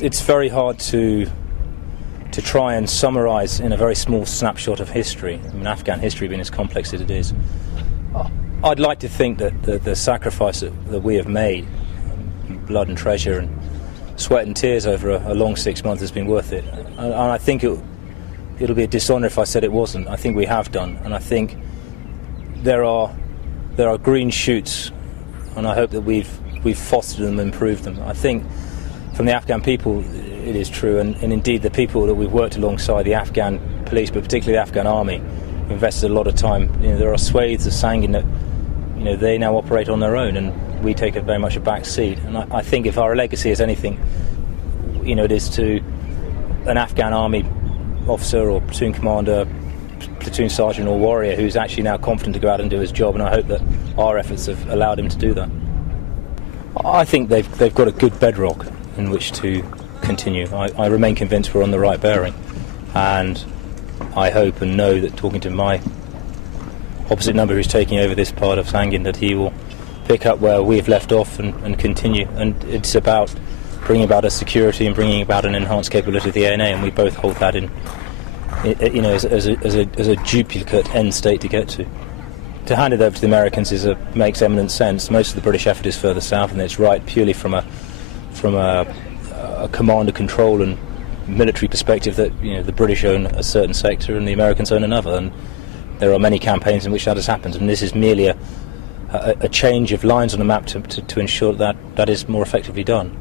It's very hard to try and summarise in a very small snapshot of history. I mean, Afghan history being as complex as it is. I'd like to think that the sacrifice that we have made, blood and treasure and sweat and tears over a long 6 months, has been worth it. And I think it'll be a dishonour if I said it wasn't. I think we have done, and I think there are green shoots, and I hope that we've fostered them and improved them. I think from the Afghan people it is true, and indeed the people that we've worked alongside, the Afghan police, but particularly the Afghan army, invested a lot of time. There are swathes of Sangin that they now operate on their own, and we take very much a back seat. And I think if our legacy is anything, it is to an Afghan army officer or platoon commander, platoon sergeant or warrior who's actually now confident to go out and do his job, and I hope that our efforts have allowed him to do that. I think they've got a good bedrock in which to continue. I remain convinced we're on the right bearing, and I hope and know that, talking to my opposite number who's taking over this part of Sangin, that he will pick up where we've left off and continue. And it's about bringing about a security and bringing about an enhanced capability of the ANA, and we both hold that as a duplicate end state to get to. To hand it over to the Americans makes eminent sense. Most of the British effort is further south, and it's right purely from a commander control and military perspective that the British own a certain sector and the Americans own another, and there are many campaigns in which that has happened, and this is merely a change of lines on a map to ensure that is more effectively done.